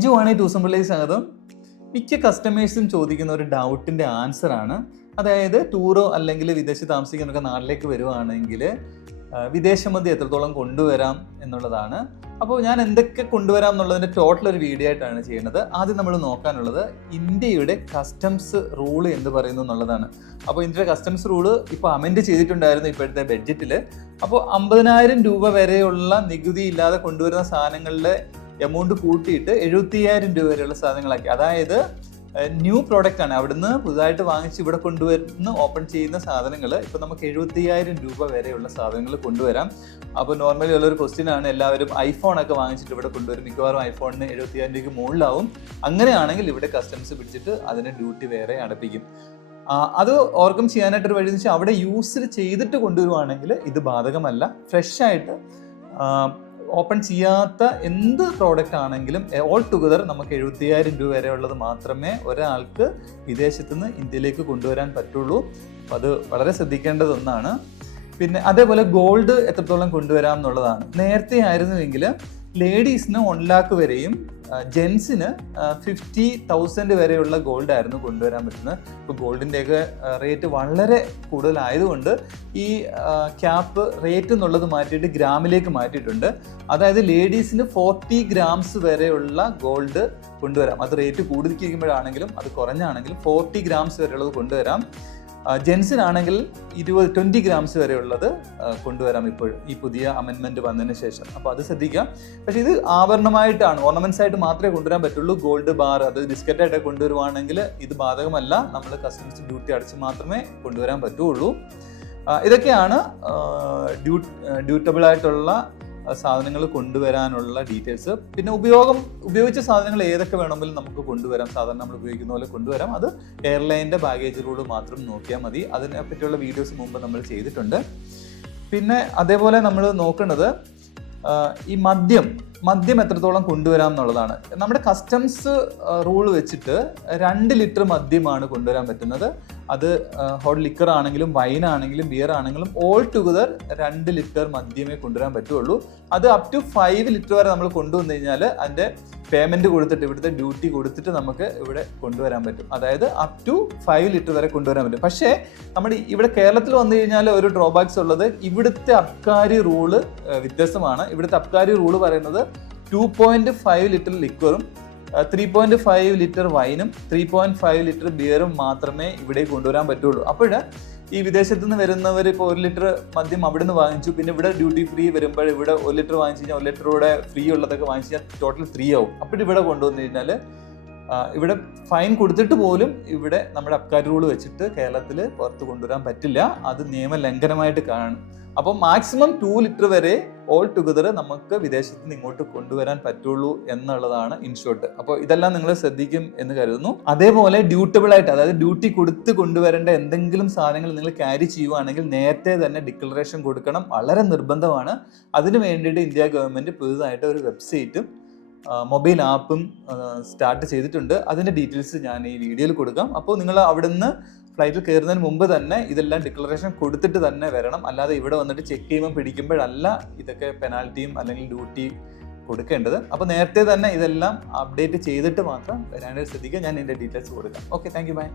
രഞ്ജു ആണ് ഈ ടൂസംബിളിലേക്ക് സ്വാഗതം. മിക്ക കസ്റ്റമേഴ്സും ചോദിക്കുന്ന ഒരു ഡൗട്ടിൻ്റെ ആൻസർ ആണ്. അതായത് ടൂറോ അല്ലെങ്കിൽ വിദേശ താമസിക്കുന്നൊക്കെ നാട്ടിലേക്ക് വരുവാണെങ്കിൽ വിദേശമദ്യം എത്രത്തോളം കൊണ്ടുവരാം എന്നുള്ളതാണ്. അപ്പോൾ ഞാൻ എന്തൊക്കെ കൊണ്ടുവരാം എന്നുള്ളതിൻ്റെ ടോട്ടൽ ഒരു വീഡിയോ ആയിട്ടാണ് ചെയ്യുന്നത്. ആദ്യം നമ്മൾ നോക്കാനുള്ളത് ഇന്ത്യയുടെ കസ്റ്റംസ് റൂള് എന്ത് പറയുന്നു എന്നുള്ളതാണ്. അപ്പോൾ ഇന്ത്യയുടെ കസ്റ്റംസ് റൂള് ഇപ്പോൾ അമെൻഡ് ചെയ്തിട്ടുണ്ടായിരുന്നു ഇപ്പോഴത്തെ ബഡ്ജറ്റിൽ. അപ്പോൾ 50,000 രൂപ വരെയുള്ള നികുതി ഇല്ലാതെ കൊണ്ടുവരുന്ന സാധനങ്ങളുടെ എമൗണ്ട് കൂട്ടിയിട്ട് 70,000 രൂപ വരെയുള്ള സാധനങ്ങളാക്കി. അതായത് ന്യൂ പ്രോഡക്റ്റ് ആണ്, അവിടുന്ന് പുതുതായിട്ട് വാങ്ങിച്ച് ഇവിടെ കൊണ്ടുവരുന്ന ഓപ്പൺ ചെയ്യുന്ന സാധനങ്ങൾ ഇപ്പോൾ നമുക്ക് 70,000 രൂപ വരെയുള്ള സാധനങ്ങൾ കൊണ്ടുവരാം. അപ്പോൾ നോർമലി ഉള്ളൊരു ക്വസ്റ്റ്യൻ ആണ്, എല്ലാവരും ഐഫോണൊക്കെ വാങ്ങിച്ചിട്ട് ഇവിടെ കൊണ്ടുവരും. മിക്കവാറും ഐഫോണിന് 70,000 രൂപയ്ക്ക് മുകളിലാവും. അങ്ങനെയാണെങ്കിൽ ഇവിടെ കസ്റ്റംസ് പിടിച്ചിട്ട് അതിന് ഡ്യൂട്ടി വേറെ അടപ്പിക്കും. അത് ഓർക്കം ചെയ്യാനായിട്ടൊരു വഴി എന്ന് വെച്ചാൽ അവിടെ യൂസ് ചെയ്തിട്ട് കൊണ്ടുവരുവാണെങ്കിൽ ഇത് ബാധകമല്ല. ഫ്രഷ് ആയിട്ട് ഓപ്പൺ ചെയ്യാത്ത എന്ത് പ്രോഡക്റ്റ് ആണെങ്കിലും ഓൾ ടുഗദർ നമുക്ക് 70,000 രൂപ വരെ ഉള്ളത് മാത്രമേ ഒരാൾക്ക് വിദേശത്തു നിന്ന് ഇന്ത്യയിലേക്ക് കൊണ്ടുവരാൻ പറ്റുള്ളൂ. അപ്പം അത് വളരെ ശ്രദ്ധിക്കേണ്ടത് ഒന്നാണ്. പിന്നെ അതേപോലെ ഗോൾഡ് എത്രത്തോളം കൊണ്ടുവരാം എന്നുള്ളതാണ്. നേരത്തെ ആയിരുന്നുവെങ്കിൽ ലേഡീസിന് 1 lakh വരെയും ജെൻസിന് 50,000 വരെയുള്ള ഗോൾഡ് ആയിരുന്നു കൊണ്ടുവരാൻ പറ്റുന്നത്. ഇപ്പോൾ ഗോൾഡിൻ്റെയൊക്കെ റേറ്റ് വളരെ കൂടുതലായതുകൊണ്ട് ഈ ക്യാപ്പ് റേറ്റ് എന്നുള്ളത് മാറ്റിയിട്ട് ഗ്രാമിലേക്ക് മാറ്റിയിട്ടുണ്ട്. അതായത് ലേഡീസിന് 40 grams വരെയുള്ള ഗോൾഡ് കൊണ്ടുവരാം. അത് റേറ്റ് കൂടുതലിരിക്കുമ്പോഴാണെങ്കിലും അത് കുറഞ്ഞാണെങ്കിലും 40 grams വരെയുള്ളത് കൊണ്ടുവരാം. ജെൻസിനാണെങ്കിൽ 20 grams വരെയുള്ളത് കൊണ്ടുവരാം ഇപ്പോൾ ഈ പുതിയ അമെൻമെൻറ്റ് വന്നതിന് ശേഷം. അപ്പോൾ അത് ശ്രദ്ധിക്കാം. പക്ഷേ ഇത് ആഭരണമായിട്ടാണ്, ഓർണമെൻറ്റ്സ് ആയിട്ട് മാത്രമേ കൊണ്ടുവരാൻ പറ്റുള്ളൂ. ഗോൾഡ് ബാർ, അത് ബിസ്ക്കറ്റായിട്ട് കൊണ്ടുവരുവാണെങ്കിൽ ഇത് ബാധകമല്ല. നമ്മൾ കസ്റ്റംസ് ഡ്യൂട്ടി അടച്ച് മാത്രമേ കൊണ്ടുവരാൻ പറ്റുള്ളൂ. ഇതൊക്കെയാണ് ഡ്യൂട്ടബിൾ ആയിട്ടുള്ള സാധനങ്ങൾ കൊണ്ടുവരാനുള്ള ഡീറ്റെയിൽസ്. പിന്നെ ഉപയോഗിച്ച സാധനങ്ങൾ ഏതൊക്കെ വേണമെങ്കിലും നമുക്ക് കൊണ്ടുവരാം. സാധാരണ നമ്മൾ ഉപയോഗിക്കുന്ന പോലെ കൊണ്ടുവരാം. അത് എയർലൈൻ്റെ ബാഗേജ് റൂൾ മാത്രം നോക്കിയാൽ മതി. അതിനെ പറ്റിയുള്ള വീഡിയോസ് മുമ്പ് നമ്മൾ ചെയ്തിട്ടുണ്ട്. പിന്നെ അതേപോലെ നമ്മൾ നോക്കുന്നത് ഈ മദ്യം എത്രത്തോളം കൊണ്ടുവരാം എന്നുള്ളതാണ്. നമ്മുടെ കസ്റ്റംസ് റൂൾ വെച്ചിട്ട് 2 ലിറ്റർ മദ്യമാണ് കൊണ്ടുവരാൻ പറ്റുന്നത്. അത് ഹോട്ട് ലിക്കർ ആണെങ്കിലും വൈൻ ആണെങ്കിലും ബിയർ ആണെങ്കിലും ഓൾ ടുഗദർ 2 ലിറ്റർ മദ്യമേ കൊണ്ടുവരാൻ പറ്റുള്ളൂ. അത് അപ് ടു 5 ലിറ്റർ വരെ നമ്മൾ കൊണ്ടുവന്നു കഴിഞ്ഞാൽ അതിൻ്റെ പേയ്മെൻറ്റ് കൊടുത്തിട്ട് ഇവിടുത്തെ ഡ്യൂട്ടി കൊടുത്തിട്ട് നമുക്ക് ഇവിടെ കൊണ്ടുവരാൻ പറ്റും. അതായത് അപ് ടു 5 ലിറ്റർ വരെ കൊണ്ടുവരാൻ പറ്റും. പക്ഷേ നമ്മുടെ ഇവിടെ കേരളത്തിൽ വന്നു കഴിഞ്ഞാൽ ഒരു ഡ്രോബാക്സ് ഉള്ളത്, ഇവിടുത്തെ അബ്കാരി റൂള് വ്യത്യസ്തമാണ്. ഇവിടുത്തെ അബ്കാരി റൂള് പറയുന്നത് 2.5 ലിറ്റർ ലിക്വറും 3.5 ലിറ്റർ വൈനും 3.5 ലിറ്റർ ബിയറും മാത്രമേ ഇവിടെ കൊണ്ടുവരാൻ പറ്റുള്ളൂ. അപ്പോൾ ഈ വിദേശത്തു നിന്ന് വരുന്നവർ ഇപ്പോൾ 1 ലിറ്റർ മദ്യം അവിടെ നിന്ന് വാങ്ങിച്ചു, പിന്നെ ഇവിടെ ഡ്യൂട്ടി ഫ്രീ വരുമ്പോൾ ഇവിടെ 1 ലിറ്റർ വാങ്ങിച്ചു കഴിഞ്ഞാൽ 1 ലിറ്ററൂടെ ഫ്രീ ഉള്ളതൊക്കെ വാങ്ങിച്ചു കഴിഞ്ഞാൽ ടോട്ടൽ 3 ആവും. അപ്പോൾ ഇവിടെ കൊണ്ടുവന്നു കഴിഞ്ഞാൽ ഇവിടെ ഫൈൻ കൊടുത്തിട്ട് പോലും ഇവിടെ നമ്മുടെ അബ്കാരി റൂൾ വെച്ചിട്ട് കേരളത്തിൽ പുറത്ത് കൊണ്ടുവരാൻ പറ്റില്ല. അത് നിയമലംഘനമായിട്ട് കാണും. അപ്പോൾ മാക്സിമം 2 ലിറ്റർ വരെ ഓൾ ടുഗദർ നമുക്ക് വിദേശത്ത് നിന്ന് ഇങ്ങോട്ട് കൊണ്ടുവരാൻ പറ്റുള്ളൂ എന്നുള്ളതാണ് ഇൻഷോർട്ട്. അപ്പോൾ ഇതെല്ലാം നിങ്ങൾ ശ്രദ്ധിക്കും എന്ന് കരുതുന്നു. അതേപോലെ ഡ്യൂട്ടബിൾ ആയിട്ട്, അതായത് ഡ്യൂട്ടി കൊടുത്ത് കൊണ്ടുവരേണ്ട എന്തെങ്കിലും സാധനങ്ങൾ നിങ്ങൾ ക്യാരി ചെയ്യുവാണെങ്കിൽ നേരത്തെ തന്നെ ഡിക്ലറേഷൻ കൊടുക്കണം. വളരെ നിർബന്ധമാണ്. അതിന് വേണ്ടിയിട്ട് ഇന്ത്യ ഗവൺമെൻറ് പുതുതായിട്ട് ഒരു വെബ്സൈറ്റും മൊബൈൽ ആപ്പും സ്റ്റാർട്ട് ചെയ്തിട്ടുണ്ട്. അതിൻ്റെ ഡീറ്റെയിൽസ് ഞാൻ ഈ വീഡിയോയിൽ കൊടുക്കാം. അപ്പോൾ നിങ്ങൾ അവിടുന്ന് ഫ്ലൈറ്റിൽ കയറുന്നതിന് മുമ്പ് തന്നെ ഇതെല്ലാം ഡിക്ലറേഷൻ കൊടുത്തിട്ട് തന്നെ വരണം. അല്ലാതെ ഇവിടെ വന്നിട്ട് ചെക്ക് ചെയ്യുമ്പോൾ പിടിക്കുമ്പോഴല്ല ഇതൊക്കെ പെനാൽറ്റിയും അല്ലെങ്കിൽ ഡ്യൂട്ടി കൊടുക്കേണ്ടത്. അപ്പോൾ നേരത്തെ തന്നെ ഇതെല്ലാം അപ്ഡേറ്റ് ചെയ്തിട്ട് മാത്രം വരാനായിട്ട് ശ്രദ്ധിക്കുക. ഞാൻ ഇതിൻ്റെ ഡീറ്റെയിൽസ് കൊടുക്കാം. Okay, thank you, by.